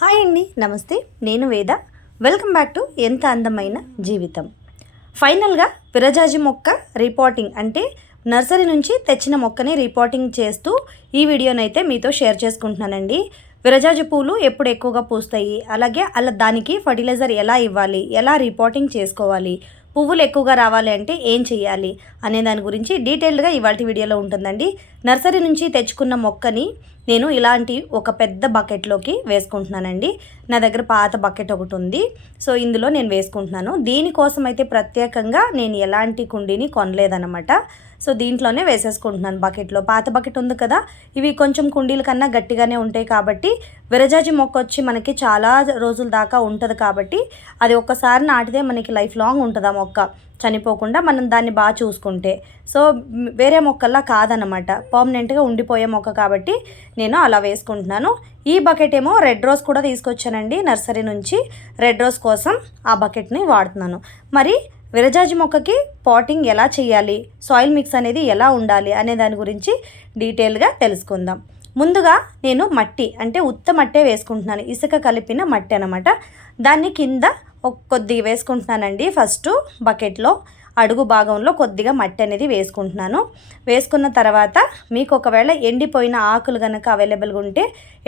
Hi అండి నమస్తే. నేను వేద. వెల్కమ్ బ్యాక్ టు ఎంత అందమైన జీవితం. ఫైనల్గా విరజాజి మొక్క రిపోర్టింగ్ అంటే నర్సరీ నుంచి తెచ్చిన మొక్కని రిపోర్టింగ్ చేస్తూ ఈ వీడియోనైతే మీతో షేర్ చేసుకుంటున్నానండి. విరజాజి పూలు ఎప్పుడు ఎక్కువగా పూస్తాయి? అలాగే అలా దానికి ఫర్టిలైజర్ ఎలా ఇవ్వాలి? ఎలా రిపోర్టింగ్ చేసుకోవాలి? పువ్వులు ఎక్కువగా రావాలి అంటే ఏం చేయాలి అనే దాని గురించి డీటెయిల్డ్గా ఇవాళ వీడియోలో ఉంటుందండి. నర్సరీ నుంచి తెచ్చుకున్న మొక్కని నేను ఇలాంటి ఒక పెద్ద బకెట్లోకి వేసుకుంటున్నానండి. నా దగ్గర పాత బకెట్ ఒకటి ఉంది. సో ఇందులో నేను వేసుకుంటున్నాను. దీనికోసం అయితే ప్రత్యేకంగా నేను ఎలాంటి కుండీని కొనలేదన్నమాట. సో దీంట్లోనే వేసేసుకుంటున్నాను బకెట్లో. పాత బకెట్ ఉంది కదా ఇవి కొంచెం కుండీల కన్నా గట్టిగానే ఉంటాయి కాబట్టి విరజాజి మొక్క వచ్చి మనకి చాలా రోజుల దాకా ఉంటుంది కాబట్టి అది ఒక్కసారి నాటితే మనకి లైఫ్ లాంగ్ ఉంటుంది ఆ మొక్క. చనిపోకుండా మనం దాన్ని బాగా చూసుకుంటే. సో వేరే మొక్కల్లా కాదనమాట పర్మనెంట్గా ఉండిపోయే మొక్క కాబట్టి నేను అలా వేసుకుంటున్నాను. ఈ బకెట్ ఏమో రెడ్ రోజ్ కూడా తీసుకొచ్చానండి నర్సరీ నుంచి. రెడ్ రోజ్ కోసం ఆ బకెట్ని వాడుతున్నాను. మరి విరజాజి మొక్కకి పాటింగ్ ఎలా చేయాలి? సాయిల్ మిక్స్ అనేది ఎలా ఉండాలి? అనే దాని గురించి డీటెయిల్గా తెలుసుకుందాం. ముందుగా నేను మట్టి అంటే ఉత్త మట్టే వేసుకుంటున్నాను. ఇసుక కలిపిన మట్టి అనమాట దాన్ని కింద కొద్దిగా వేసుకుంటున్నానండి. ఫస్ట్ బకెట్లో అడుగు భాగంలో కొద్దిగా మట్టి అనేది వేసుకుంటున్నాను. వేసుకున్న తర్వాత మీకు ఒకవేళ ఎండిపోయిన ఆకులు కనుక అవైలబుల్గా ఉంటే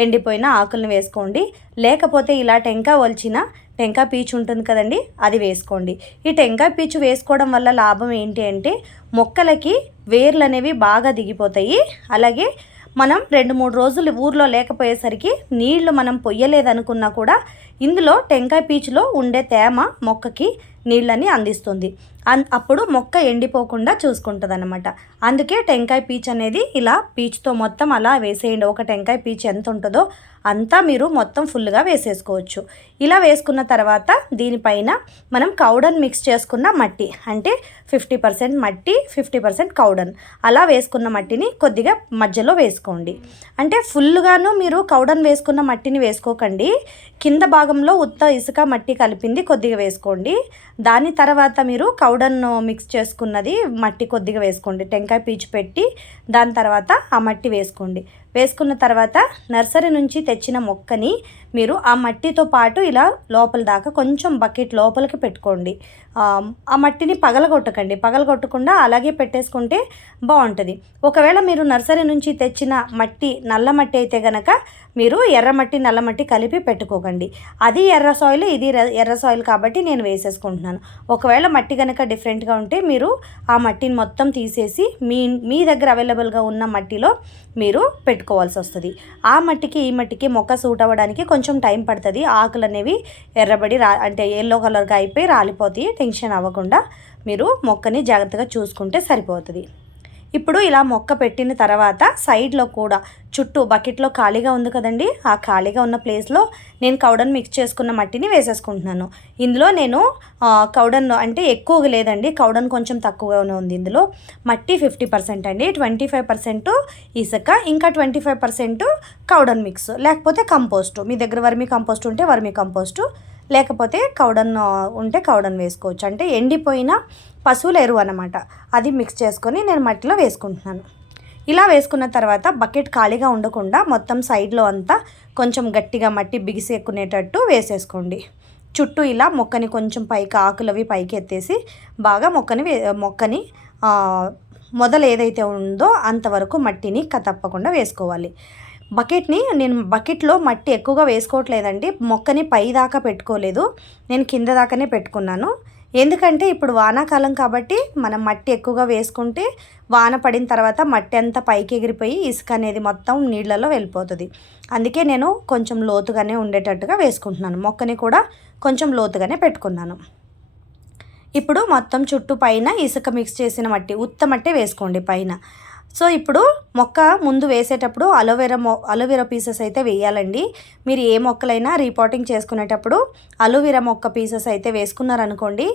ఎండిపోయిన ఆకులను వేసుకోండి. లేకపోతే ఇలా టెంకాయ వలిచిన టెంకా పీచు ఉంటుంది కదండి అది వేసుకోండి. ఈ టెంకా పీచు వేసుకోవడం వల్ల లాభం ఏంటి అంటే మొక్కలకి వేర్లు అనేవి బాగా దిగిపోతాయి. అలాగే మనం రెండు మూడు రోజులు ఊర్లో లేకపోయేసరికి నీళ్ళు మనం పొయ్యలేదనుకున్నా కూడా ఇందులో టెంకాయ పీచులో ఉండే తేమ మొక్కకి నీళ్ళని అందిస్తుంది. అన్ అప్పుడు మొక్క ఎండిపోకుండా చూసుకుంటుంది అనమాట అందుకే టెంకాయ పీచ్ అనేది ఇలా పీచ్తో మొత్తం అలా వేసేయండి. ఒక టెంకాయ పీచ్ ఎంత ఉంటుందో అంతా మీరు మొత్తం ఫుల్గా వేసేసుకోవచ్చు. ఇలా వేసుకున్న తర్వాత దీనిపైన మనం కౌడన్ మిక్స్ చేసుకున్న మట్టి అంటే ఫిఫ్టీ పర్సెంట్ మట్టి ఫిఫ్టీ పర్సెంట్ కౌడన్ అలా వేసుకున్న మట్టిని కొద్దిగా మధ్యలో వేసుకోండి. అంటే ఫుల్గాను మీరు కౌడన్ వేసుకున్న మట్టిని వేసుకోకండి. కింద భాగంలో ఉత్త ఇసుక మట్టి కలిపింది కొద్దిగా వేసుకోండి. దాని తర్వాత మీరు కౌడన్ మిక్స్ చేసుకున్నది మట్టి కొద్దిగా వేసుకోండి. టెంకాయ పీచు పెట్టి దాని తర్వాత ఆ మట్టి వేసుకోండి. వేసుకున్న తర్వాత నర్సరీ నుంచి తెచ్చిన మొక్కని మీరు ఆ మట్టితో పాటు ఇలా లోపల దాకా కొంచెం బకెట్ లోపలికి పెట్టుకోండి. ఆ, మట్టిని పగలగొట్టకండి. పగలగొట్టకుండా అలాగే పెట్టేసుకుంటే బాగుంటుంది. ఒకవేళ మీరు నర్సరీ నుంచి తెచ్చిన మట్టి నల్ల మట్టి అయితే గనక మీరు ఎర్ర మట్టి నల్ల మట్టి కలిపి పెట్టుకోకండి. అది ఎర్ర సాయిల్ ఇది ఎర్ర సాయిల్ కాబట్టి నేను వేసేసుకుంటున్నాను. ఒకవేళ మట్టి కనుక డిఫరెంట్గా ఉంటే మీరు ఆ మట్టిని మొత్తం తీసేసి మీ మీ దగ్గర అవైలబుల్గా ఉన్న మట్టిలో మీరు పెట్టుకో పెట్టుకోవాల్సి వస్తుంది ఆ మట్టికి ఈ మట్టికి మొక్క సూట్ అవ్వడానికి కొంచెం టైం పడుతుంది. ఆకులు అనేవి ఎర్రబడి రా అంటే ఎల్లో కలర్గా అయిపోయి రాలిపోతాయి. టెన్షన్ అవ్వకుండా మీరు మొక్కని జాగ్రత్తగా చూసుకుంటే సరిపోతుంది. ఇప్పుడు ఇలా మొక్క పెట్టిన తర్వాత సైడ్లో కూడా చుట్టూ బకెట్లో ఖాళీగా ఉంది కదండి ఆ ఖాళీగా ఉన్న ప్లేస్లో నేను కౌడన్ మిక్స్ చేసుకున్న మట్టిని వేసేసుకుంటున్నాను. ఇందులో నేను కౌడన్ అంటే ఎక్కువగా లేదండి కౌడన్ కొంచెం తక్కువగానే ఉంది ఇందులో. మట్టి ఫిఫ్టీ పర్సెంట్ అండి ట్వంటీ ఫైవ్ పర్సెంట్ ఇసుక ఇంకా twenty five percent cow dung mix. లేకపోతే కంపోస్టు మీ దగ్గర వర్మి కంపోస్ట్ ఉంటే వర్మి కంపోస్టు లేకపోతే కౌడన్ ఉంటే కౌడన్ వేసుకోవచ్చు. అంటే ఎండిపోయిన పశువుల ఎరువు అనమాట అది మిక్స్ చేసుకొని నేను మట్టిలో వేసుకుంటున్నాను. ఇలా వేసుకున్న తర్వాత బకెట్ ఖాళీగా ఉండకుండా మొత్తం సైడ్లో అంతా కొంచెం గట్టిగా మట్టి బిగిసి ఎక్కునేటట్టు వేసేసుకోండి. చుట్టూ ఇలా మొక్కని కొంచెం పైకి ఆకులవి పైకి ఎత్తేసి బాగా మొక్కని వే మొక్కని మొదలు ఏదైతే ఉందో అంతవరకు మట్టిని తప్పకుండా వేసుకోవాలి. బకెట్ని నేను బకెట్లో మట్టి ఎక్కువగా వేసుకోవట్లేదండి. మొక్కని పై దాకా పెట్టుకోలేదు. నేను కింద దాకానే పెట్టుకున్నాను. ఎందుకంటే ఇప్పుడు వానాకాలం కాబట్టి మనం మట్టి ఎక్కువగా వేసుకుంటే వాన పడిన తర్వాత మట్టి అంతా పైకి ఎగిరిపోయి ఇసుక అనేది మొత్తం నీళ్ళలో వెళ్ళిపోతుంది. అందుకే నేను కొంచెం లోతుగానే ఉండేటట్టుగా వేసుకుంటున్నాను. మొక్కని కూడా కొంచెం లోతుగానే పెట్టుకున్నాను. ఇప్పుడు మొత్తం చుట్టూ పైన ఇసుక మిక్స్ చేసిన మట్టి ఉత్త మట్టే వేసుకోండి పైన. సో ఇప్పుడు మొక్క ముందు వేసేటప్పుడు అలోవెరా మొ అలోవెరా పీసెస్ అయితే వేయాలండి. మీరు ఏ మొక్కలైనా రీపాటింగ్ చేసుకునేటప్పుడు అలోవెరా మొక్క పీసెస్ అయితే వేసుకున్నారనుకోండి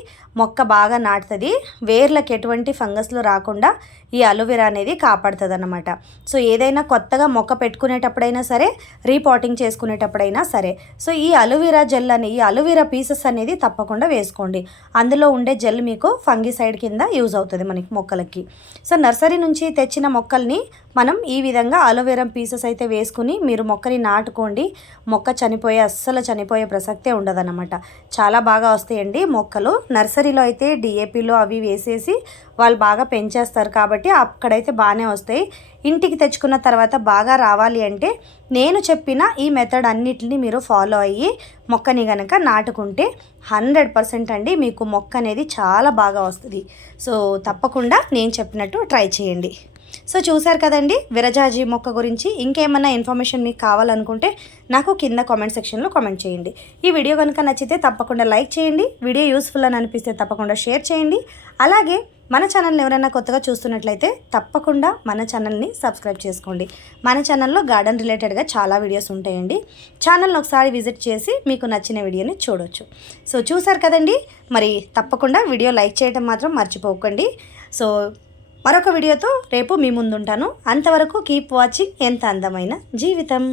మొక్క బాగా నాటుతుంది. వేర్లకు ఎటువంటి ఫంగస్లు రాకుండా ఈ అలోవెరా అనేది కాపాడుతుంది అనమాట సో ఏదైనా కొత్తగా మొక్క పెట్టుకునేటప్పుడైనా సరే రీపాటింగ్ చేసుకునేటప్పుడైనా సరే. సో ఈ అలోవెరా జెల్ అని ఈ అలోవెరా పీసెస్ అనేది తప్పకుండా వేసుకోండి. అందులో ఉండే జెల్ మీకు ఫంగిసైడ్ కింద యూజ్ అవుతుంది మనకి మొక్కలకి. సో నర్సరీ నుంచి తెచ్చిన తెచ్చిన మొక్కల్ని మనం ఈ విధంగా అలోవేరం పీసెస్ అయితే వేసుకుని మీరు మొక్కని నాటుకోండి. మొక్క చనిపోయే అస్సలు చనిపోయే ప్రసక్తే ఉండదన్నమాట. చాలా బాగా వస్తాయండి. మొక్కలు నర్సరీలో అయితే డిఏపిలో అవి వేసేసి వాళ్ళు బాగా పెంచేస్తారు కాబట్టి అక్కడైతే బాగానే వస్తాయి. ఇంటికి తెచ్చుకున్న తర్వాత బాగా రావాలి అంటే నేను చెప్పిన ఈ మెథడ్ అన్నిటిని మీరు ఫాలో అయ్యి మొక్కని కనుక నాటుకుంటే హండ్రెడ్ పర్సెంట్ అండి మీకు మొక్క అనేది చాలా బాగా వస్తుంది. సో తప్పకుండా నేను చెప్పినట్టు ట్రై చేయండి. సో చూశారు కదండి విరజాజి మొక్క గురించి. ఇంకేమైనా ఇన్ఫర్మేషన్ మీకు కావాలనుకుంటే నాకు కింద కామెంట్ సెక్షన్లో కామెంట్ చేయండి. ఈ వీడియో కనుక నచ్చితే తప్పకుండా లైక్ చేయండి. వీడియో యూస్ఫుల్ అని అనిపిస్తే తప్పకుండా షేర్ చేయండి. అలాగే మన ఛానల్ని ఎవరైనా కొత్తగా చూస్తున్నట్లయితే తప్పకుండా మన ఛానల్ని సబ్స్క్రైబ్ చేసుకోండి. మన ఛానల్లో గార్డెన్ రిలేటెడ్గా చాలా వీడియోస్ ఉంటాయండి. ఛానల్ని ఒకసారి విజిట్ చేసి మీకు నచ్చిన వీడియోని చూడొచ్చు. సో చూసారు కదండి మరి తప్పకుండా వీడియో లైక్ చేయడం మాత్రం మర్చిపోకండి. సో మరొక వీడియోతో రేపు మీ ముందుంటాను. అంతవరకు కీప్ వాచింగ్ ఎంత అందమైన జీవితం.